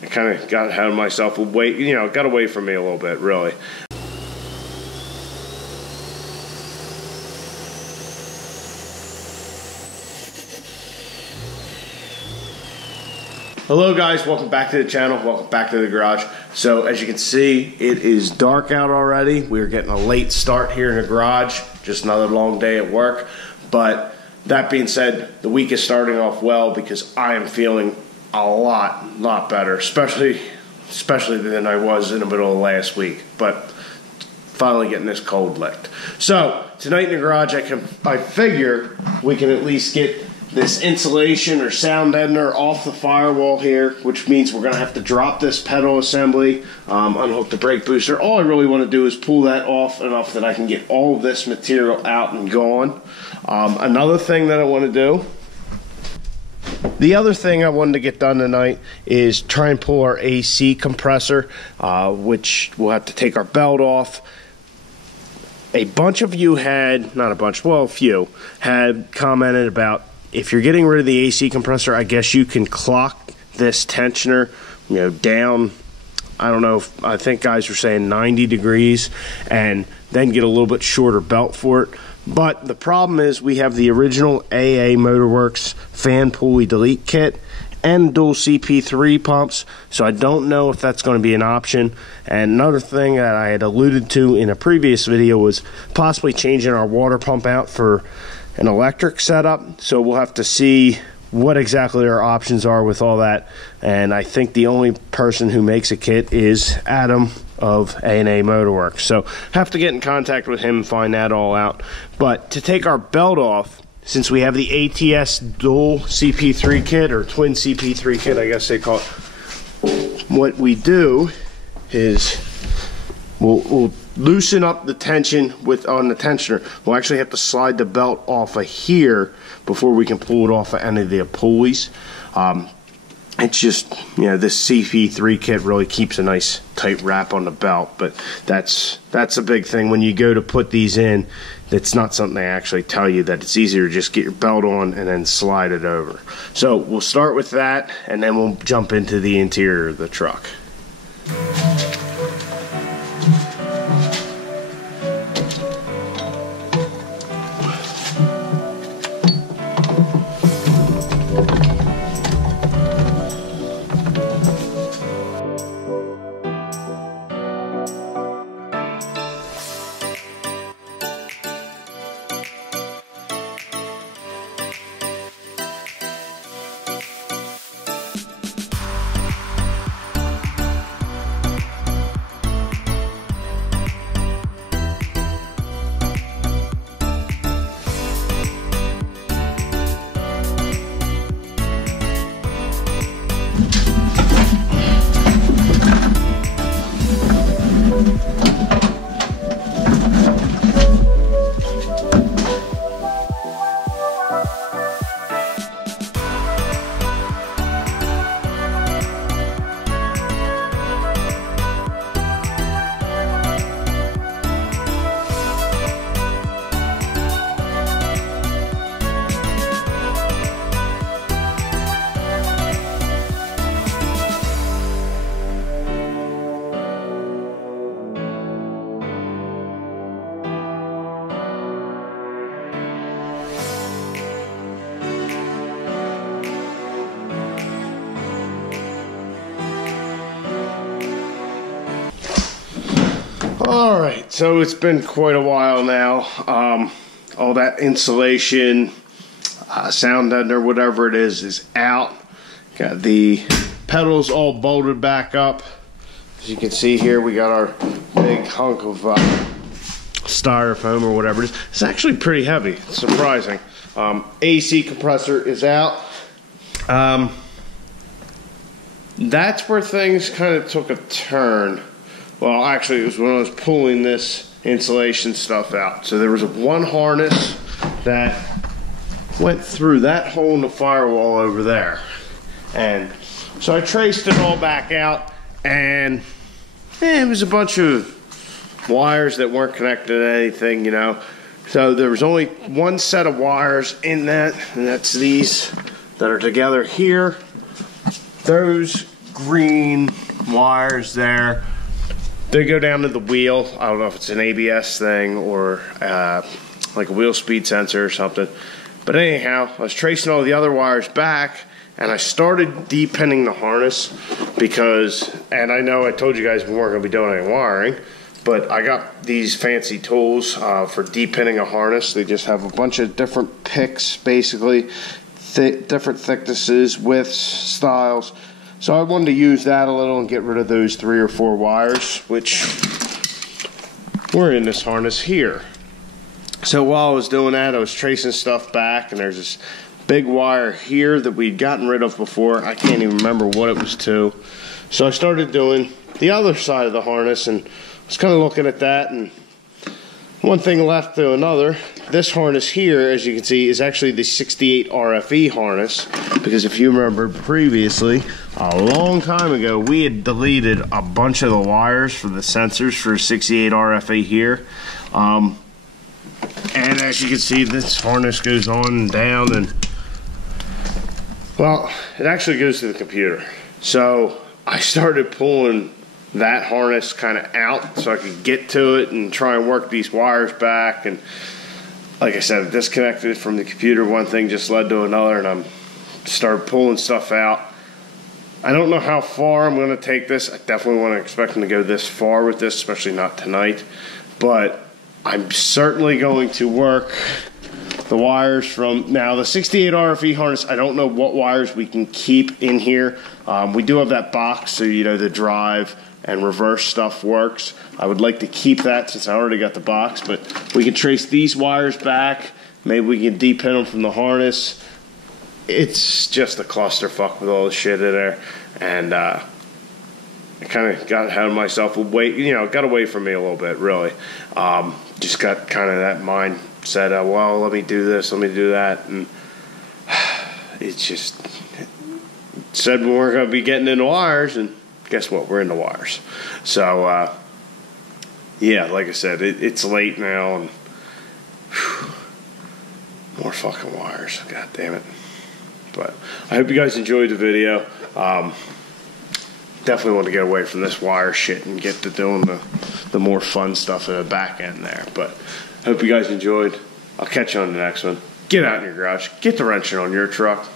I kind of got ahead of myself. Got away from me a little bit, really. Hello guys, welcome back to the channel, welcome back to the garage. So as you can see, it is dark out already. We're getting a late start here in the garage, just another long day at work. But that being said, the week is starting off well because I am feeling a lot better, especially than I was in the middle of last week. But finally getting this cold licked. So tonight in the garage, I figure we can at least get this insulation or sound deadener off the firewall here, which means we're going to have to drop this pedal assembly, unhook the brake booster. All I really want to do is pull that off enough that I can get all of this material out and gone. Another thing that I want to do, the other thing I wanted to get done tonight is try and pull our AC compressor, which we'll have to take our belt off. A bunch of you had, not a bunch, well, a few, had commented about, if you're getting rid of the AC compressor, I guess you can clock this tensioner, down, I don't know, I think guys were saying 90 degrees, and then get a little bit shorter belt for it. But the problem is we have the original AA Motorworks fan pulley delete kit and dual CP3 pumps, so I don't know if that's going to be an option. And another thing that I had alluded to in a previous video was possibly changing our water pump out for an electric setup, so we'll have to see what exactly our options are with all that. And I think the only person who makes a kit is Adam of A&A Motorworks, so have to get in contact with him and find that all out. But to take our belt off, since we have the ATS dual CP3 kit, or twin CP3 kit I guess they call it, what we do is we'll loosen up the tension on the tensioner. We'll actually have to slide the belt off of here before we can pull it off of any of the pulleys. It's just, this CP3 kit really keeps a nice tight wrap on the belt, but that's a big thing. When you go to put these in, it's not something they actually tell you, that it's easier to just get your belt on and then slide it over. So we'll start with that, and then we'll jump into the interior of the truck. Alright, so it's been quite a while now. All that insulation, sound deadener, whatever it is out. Got the pedals all bolted back up. As you can see here, we got our big hunk of styrofoam or whatever it is. It's actually pretty heavy, it's surprising. AC compressor is out. That's where things kind of took a turn. Well, actually, it was when I was pulling this insulation stuff out. So there was one harness that went through that hole in the firewall over there. And so I traced it all back out, and it was a bunch of wires that weren't connected to anything, So there was only one set of wires in that, and that's these that are together here. Those green wires there. They go down to the wheel. I don't know if it's an ABS thing or like a wheel speed sensor or something. But anyhow, I was tracing all the other wires back, and I started de-pinning the harness because, and I know I told you guys we weren't going to be doing any wiring, but I got these fancy tools for de-pinning a harness. They just have a bunch of different picks, basically, different thicknesses, widths, styles. So I wanted to use that a little and get rid of those 3 or 4 wires, which were in this harness here. So while I was doing that, I was tracing stuff back, and there's this big wire here that we'd gotten rid of before. I can't even remember what it was to. So I started doing the other side of the harness, and I was kind of looking at that, and one thing left to another. This harness here, as you can see, is actually the 68 RFE harness, because if you remember previously, a long time ago, we had deleted a bunch of the wires for the sensors for 68 RFE here. And as you can see, this harness goes on and down, and well, it actually goes to the computer. So I started pulling that harness kind of out so I could get to it and try and work these wires back. And like I said, disconnected from the computer. One thing just led to another, and I started pulling stuff out. I don't know how far I'm going to take this. I definitely wasn't expecting to go this far with this, especially not tonight. But I'm certainly going to work the wires from, now the 68 RFE harness, I don't know what wires we can keep in here. We do have that box, so you know the drive and reverse stuff works. I would like to keep that since I already got the box, but we can trace these wires back. Maybe we can de-pin them from the harness. It's just a clusterfuck with all the shit in there, and I kind of got ahead of myself. Got away from me a little bit, really. Just got kind of that mindset of, well, let me do this, let me do that, and it's just said we weren't going to be getting into wires, and guess what? We're in the wires. So, yeah, like I said, it's late now, and more fucking wires. God damn it. But I hope you guys enjoyed the video. Definitely want to get away from this wire shit and get to doing the more fun stuff in the back end there. But I hope you guys enjoyed. I'll catch you on the next one. Get out in your garage. Get the wrenching on your truck.